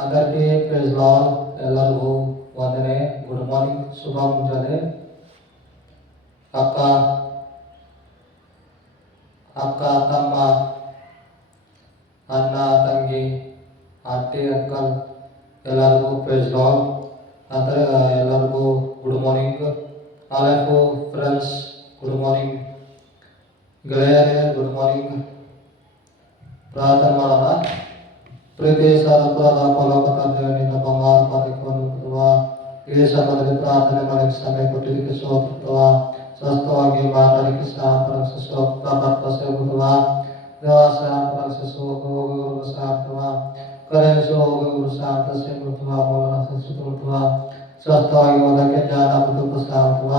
అందరికీ praise lord. ಎಲ್ಲರಿಗೂ ವಂದನೆ. ಗುಡ್ ಮಾರ್ನಿಂಗ್, ಶುಭ ಮುಂಜಾನೆ. ಅಕ್ಕ ಅಕ್ಕ ತಮ್ಮ, ಅಣ್ಣ ತಂಗಿ, ಆಂಟಿ ಅಂಕಲ್ ಎಲ್ಲರಿಗೂ ಪ್రైజ్ లార్డ్. ಅಂದರೆ ಎಲ್ಲರಿಗೂ ಗುಡ್ ಮಾರ್ನಿಂಗ್. ಆಲೈಕು ಫ್ರೆಂಡ್ಸ್, ಗುಡ್ ಮಾರ್ನಿಂಗ್. ಗೆಳೆಯರೇ, ಗುಡ್ ಮಾರ್ನಿಂಗ್. ಪ್ರಾರ್ಥನೆ ಮಾಡೋಣ. ಪ್ರೀತಿ ಸರ್ವದ ಪರಲೋಕ ತಂದೆಯೇ, ನಿನ್ನ ಬಂಗಾರ ಪಾದಕ್ಕೆ ಈ ಸಮಯದಲ್ಲಿ ಪ್ರಾರ್ಥನೆ ಮಾಡಕ್ಕೆ ಸಮಯ ಕೊಟ್ಟಿದ್ದಕ್ಕೆ ಸ್ತೋತ್ರ. ಸ್ವಸ್ಥವಾಗಿ ಮಾತಾಡಕ್ಕೆ ಸ್ತೋತ್ರ. ದೇವಾಸ ಕರೆಸು ಹೋಗುವ ಶಾಂತ ಸಿಗುತ್ತವ, ಸುತ್ತುವ ಸ್ವಸ್ಥವಾಗಿ ಓದಕ್ಕೆ ಜ್ಞಾನ ಬುದ್ಧಿ ಸಾಗುತ್ತವ.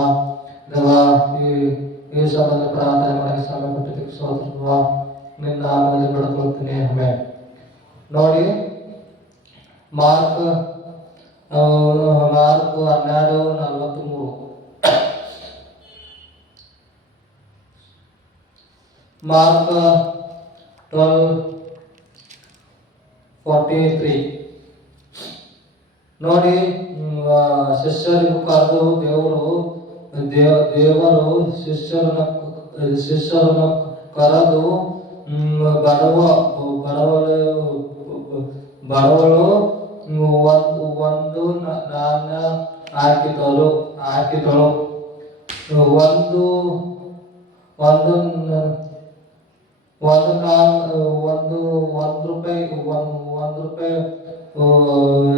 ದೇವ ಈ ಸಮಯದಲ್ಲಿ ಪ್ರಾರ್ಥನೆ ಮಾಡಕ್ಕೆ ಸಮಯ ಕೊಟ್ಟಿದ್ದಕ್ಕೆ ಸ್ತೋತ್ರ. ನಿನ್ನ ನಾಮದಲ್ಲಿ ಬಿಡ್ಕೊಳ್ತೀನಿ. ಆಮೆನ್. ನೋಡಿ, ಮಾರ್ಕ್ 12:43. ಮಾರ್ಕ್ 12:43 ನೋಡಿ. ಶಿಷ್ಯರಿಗೂ ಕರೆದು ದೇವರು ಶಿಷ್ಯರನ್ನು ಕರೆದು ಬಡವಳು ಒಂದು ನಾಣ್ಯ ಹಾಕಿದಳು. ಒಂದು ರೂಪಾಯಿ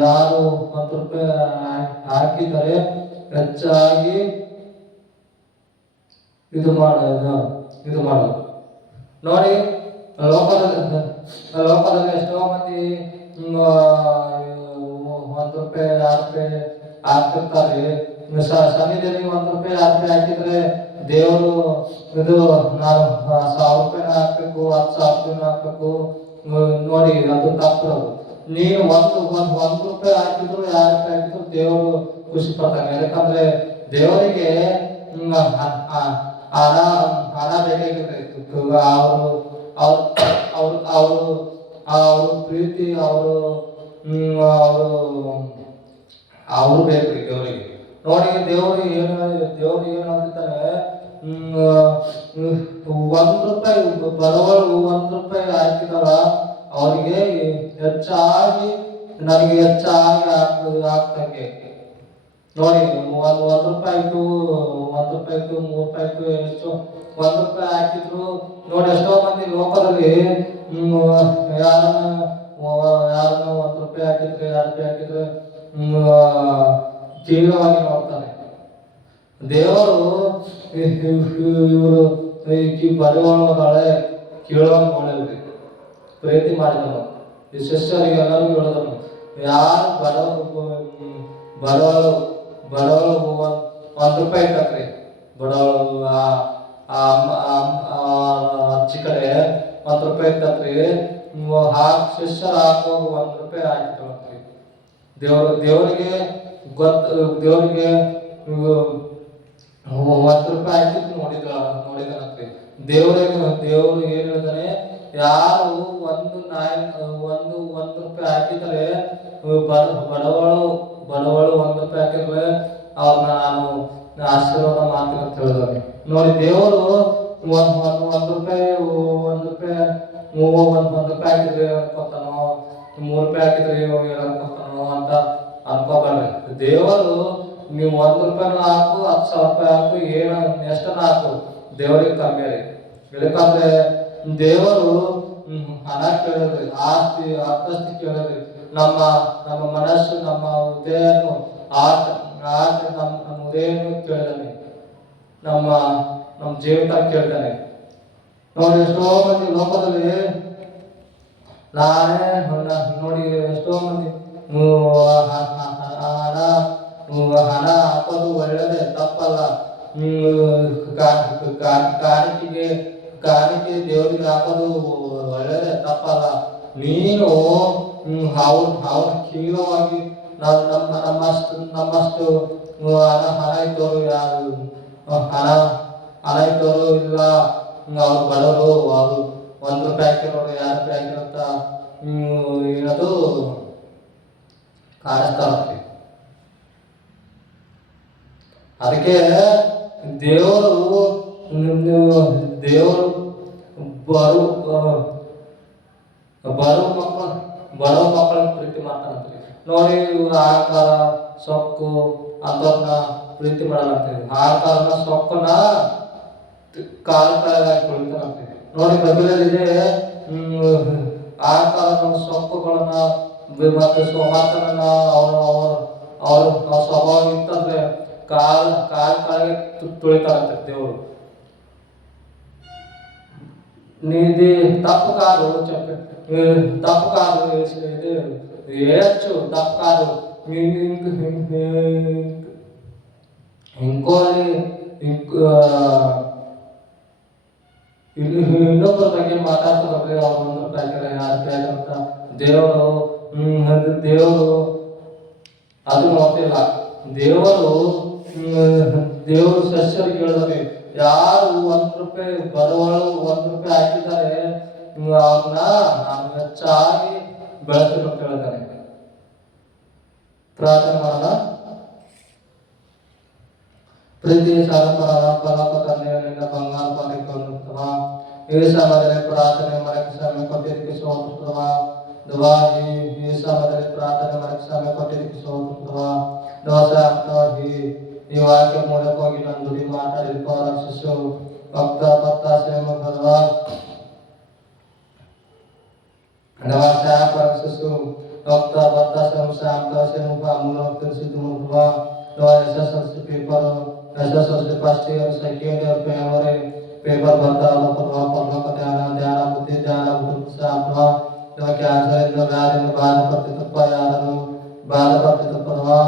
ಯಾರು ₹1 ಹಾಕಿದರೆ ಹೆಚ್ಚಾಗಿ ಇದು ಮಾಡೋದು. ನೋಡಿ, ಲೋಕದಲ್ಲಿ ಎಷ್ಟೋ ಮಂದಿ ₹1 ₹2 ಹಾಕ್ತಿರ್ತಾರೆ. ಸನ್ನಿಧಿಯಲ್ಲಿ ₹1 ₹2 ಹಾಕಿದ್ರೆ ದೇವರು ಇದು ನಾನು ₹1,000 ಹಾಕ್ಬೇಕು, ₹10,000 ಹಾಕ್ಬೇಕು. ನೋಡಿ, ಅದು ತಪ್ಪದು. ನೀನು ₹1 ಹಾಕಿದ್ರು ₹2 ಹಾಕಿದ್ರು ದೇವರು ಖುಷಿ ಪಡ್ತಾನೆ. ಯಾಕಂದ್ರೆ ದೇವರಿಗೆ ಹಣ ಬೇಕಾಗಿತ್ತು. ಅವ್ರ ಪ್ರೀತಿ ಅವರು ಬೇಕು ದೇವರಿಗೆ. ನೋಡಿ, ದೇವರು ಏನು ಅಂತಾನೆ, ₹1 ಬಡವಳು ₹1 ಹಾಕಿದಳ, ಅವರಿಗೆ ಹೆಚ್ಚಾಗಿ ನನಗೆ ಹೆಚ್ಚಾಗಿ ಆಗ್ತಂಗೆ. ನೋಡಿ, ₹1 ಆಯ್ತು, ₹1 ಆಯ್ತು, ₹3 ಆಯ್ತು, ಎಷ್ಟು ₹1 ಹಾಕಿದ್ರು. ನೋಡಿ, ಎಷ್ಟೋ ಮಂದಿ ಲೋಕದಲ್ಲಿ ಯಾರನ್ನ ₹1 ಹಾಕಿದ್ರೆ ₹2 ಹಾಕಿದ್ರೆ ತೀವ್ರವಾಗಿ ನೋಡ್ತಾನೆ. ದೇವರು ಇವರು ಈ ಬಡವಳೆ ಕೇಳುವಂತ ನೋಡಲ್ರಿ, ಪ್ರೀತಿ ಮಾಡಿದನು. ಈ ಶಿಷ್ಯರಿಗೆ ಎಲ್ಲರಿಗೂ ಹೇಳಿದನು, ಯಾರು ಬಡವಳು ₹1 ಇಟ್ಟಕ್ರಿ. ಬಡವಳು ಅಚ್ಚಿ ಕಡೆ ₹1 ಇಟ್ಟಕ್ರಿ. ಶಿಷ್ಯರು ಹಾಕುವಾಗ ₹1 ಹಾಕಿದ್ರಿ. ದೇವರಿಗೆ ₹1 ಹಾಕಿದ್ದು ನೋಡಿದನಂತೆ. ದೇವರು ಏನ್ ಹೇಳ್ತಾನೆ, ಯಾರು ₹1 ಹಾಕಿದರೆ ಬಡವಳು ₹1 ಹಾಕಿದ್ರೆ ಅವ್ರನ್ನ ನಾನು ಆಶೀರ್ವಾದ ಮಾಡ್ತೀನಿ ಅಂತ ಹೇಳಿದಾರೆ. ನೋಡಿ, ದೇವರು ₹1 ಹಾಕಿದ್ರೆ ಅನ್ಕೋತಾನೋ, ₹3 ಹಾಕಿದ್ರೆ ಅನ್ಕೋತಾನೋ ಅಂತ ಅನ್ಕೋಬಾರ್ರಿ. ದೇವರು ನೀವು ₹1 ಹಾಕು, ₹10,000 ಹಾಕು, ಎಷ್ಟನ್ನ ಹಾಕು, ದೇವರಿಗೆ ಕಮ್ಮಿ ರೀ. ಯಾಕಂದ್ರೆ ದೇವರು ಹಣ ಕೇಳೋದ್ರಿ, ಆಸ್ತಿ ಅಂತಸ್ತಿ ಕೇಳೋದ್ರಿ. ನಮ್ಮ ಮನಸ್ಸು, ನಮ್ಮ ಹೃದಯನು ನಮ್ಮ ಹೃದಯನು ಕೇಳ್ತಾನೆ, ನಮ್ಮ ಜೀವಿತ ಕೇಳ್ತಾನೆ. ನೋಡಿ, ಎಷ್ಟೋ ಮಂದಿ ಲೋಕದಲ್ಲಿ ನೋಡಿ, ಎಷ್ಟೋ ಮಂದಿ ಹಣ ಹಾಕೋದು ಒಳ್ಳೇದೇ, ತಪ್ಪಲ್ಲ. ಕಾಣಿಕೆ ದೇವರಿಗೆ ಹಾಕೋದು ಒಳ್ಳೇದೇ, ತಪ್ಪಲ್ಲ. ನೀನು ಅವ್ರ ಕೀಳವಾಗಿ ನಮ್ಮಷ್ಟು ಹಣ ಇದ್ದವರು ಯಾರು, ಹಣ ಇದ್ದವರು ಇಲ್ಲ, ಅವ್ರು ಬಡವರು, ಅವರು ₹1 ಹಾಕಿರೋರು ₹2 ಹಾಕಿರೋ ಅಂತ ಏನದು ಕಾಣಿಸ್ತಾ ಇರ್ತೀವಿ. ಅದಕ್ಕೆ ದೇವರು ದೇವರು ಬರು ಬರೋ ಮಕ್ಕಳು ಬರೋ ಮಕ್ಕಳನ್ನ ಪ್ರೀತಿ ಮಾಡ್ತಾನಂತೀವಿ ನೋಡಿ. ಆಕಾರ ಸೊಕ್ಕು ಅಂತವ್ರನ್ನ ಪ್ರೀತಿ ಮಾಡಲ್ಲಂತೀವಿ. ಆಕಾರನ ಸೊಕ್ಕನ್ನ ಕಾಲು ಕಾಲಾಗಿ ಕುಳಿತಾನಂತೀವಿ ನೋಡಿ. ಬೈಬಲಲ್ಲಿದೆ ಆಕಾರನ ಸೊಕ್ಕುಗಳನ್ನ ಮತ್ತೆ ಮಾತನ್ನ ಅವ್ರ ಸ್ವಭಾವ ಇತ್ತಂದ್ರೆ ಕಾಲಿಗೆ ತುಳಿತಾರಂತೆ ದೇವರು. ನೀದಿ ತಪ್ಪು ಕಾದು ತಪ್ಪು ಕಾದು ಹೆಚ್ಚು ತಪ್ಪು ಕಾದು ಇಂಕೋಲಿ ಇನ್ನೊಬ್ಬರ ಬಗ್ಗೆ ಮಾತಾಡ್ತಾರೆ. ಅವ್ರು ಒಂದು ಪ್ರಕಾರ ಯಾರು ಅಂತ ದೇವರು ದೇವರು ಅದು ನೋಡ್ತಿಲ್ಲ. ದೇವರು ಸಸ್ಯರಿಗೆ ಹೇಳಿದ್ರೆ ಯಾರು ₹1 ಬರುವಳು ₹1 ಹಾಕಿದ್ದಾರೆ ಅವ್ರನ್ನ ನಾನು ಹೆಚ್ಚಾಗಿ ಬೆಳೆಸ್ತೀನಿ ಅಂತ ಹೇಳಿದ್ದಾನೆ. ಪ್ರಾರ್ಥನೆ ಮಾಡೋಣ. ಪ್ರೀತಿ ಸಾಧನ ಪರಲೋಕ ತಂದೆಯ ನಿನ್ನ ಬಂಗಾರ ಪಾಲಿಕೊಳ್ಳುತ್ತವ ಈ ಸಮಯದಲ್ಲಿ ಪ್ರಾರ್ಥನೆ ಮಾಡಕ್ಕೆ ಸಮಯ ಕೊಟ್ಟಿದ್ದಕ್ಕೆ ಸೋತುತ್ತವ. ದವಾ ಈ ಸಮಯದಲ್ಲಿ ಪ್ರಾರ್ಥನೆ ಮಾಡಕ್ಕೆ ಸಮಯ ಕೊಟ್ಟಿದ್ದಕ್ಕೆ ಸೋತುತ್ತವ. ದೋಷ ಆಗ್ತವಾಗಿ ಈ ವಾಕ್ಯ ಮೂಲಕವಾಗಿ ನನ್ನ ದುಡಿ ಮಾತಾಡಿದ ರಕ್ಷಿಸು. ಭಕ್ತ ಭಕ್ತ ಸೇಮ ಭಗವಾ ದವಾ ಶಾಪ ರಕ್ಷಿಸು. ಭಕ್ತ ಭಕ್ತ ಶಾಂತ ಸೇಮ ಮೂಲಕ ಸಿದ್ಧ दवा SSLC paper SSLC first year second year पे हमारे पेपर भरता है तो पढ़वा का ध्यान बुद्धि से आपवा दवा क्या है इधर यार इन बाल करते तो पा यार बाल करते तो पढ़वा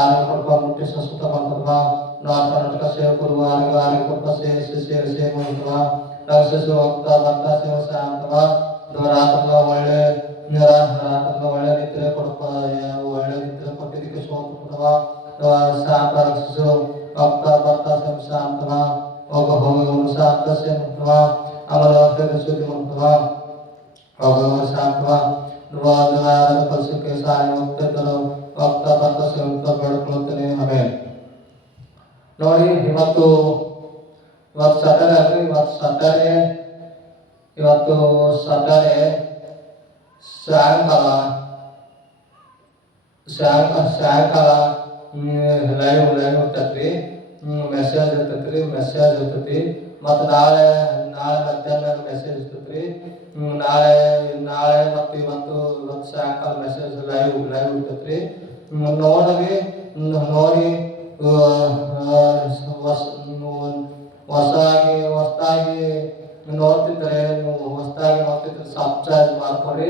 आने पर कम्युनिटी संस्कृत पढ़वा नॉर्थ कर्नाटक से कुरवा आने पर से मुझवा रक्षस वक्त भरता से शांतवा दवा रात में ಒಳ್ಳೆ ನಿದ್ರೆ ಕೊಡಪ್ಪ ಒಳ್ಳೆ ನಿದ್ರೆ ಕೊಟ್ಟಿದ್ದಕ್ಕೆ ಸೋತು ಪಡವಾ शांत रक्षसु भक्त भक्त शांतवा ओग होम शांत से मुक्तवा अमर से शुद्ध मुक्तवा ओग शांतवा द्वार पशु के सारे मुक्त करो भक्त भक्त से मुक्त पड़ಕೊಳ್ಳುತ್ತೇನೆ ಆಮೆನ್. ನೋಡಿ ಇವತ್ತು ಸಾಟರ್ಡೆ ಸಾಯಂಕಾಲ ಲೈವ್ ಇರ್ತೈತ್ರಿ. ಮೆಸೇಜ್ ಇರ್ತೈತಿ. ಮತ್ತು ನಾಳೆ ಮಧ್ಯಾಹ್ನ ಮೆಸೇಜ್ ಇರ್ತೈತ್ರಿ. ನಾಳೆ ಮತ್ತು ಇವತ್ತು ಸಾಯಂಕಾಲ ಮೆಸೇಜ್ ಲೈವ್ ಇರ್ತೈತ್ರಿ. ನೋಡಿ ಹೊಸದಾಗಿ ನೋಡ್ತಿದ್ರೆ ಸಬ್ಸ್ಕ್ರೈಬ್ ಮಾಡ್ಕೊರಿ,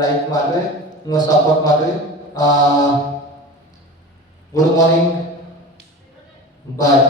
ಲೈಕ್ ಮಾಡ್ರಿ, ಸಪೋರ್ಟ್ ಮಾಡ್ರಿ. ಗುಡ್ ಮಾರ್ನಿಂಗ್, ಬಾಯ್.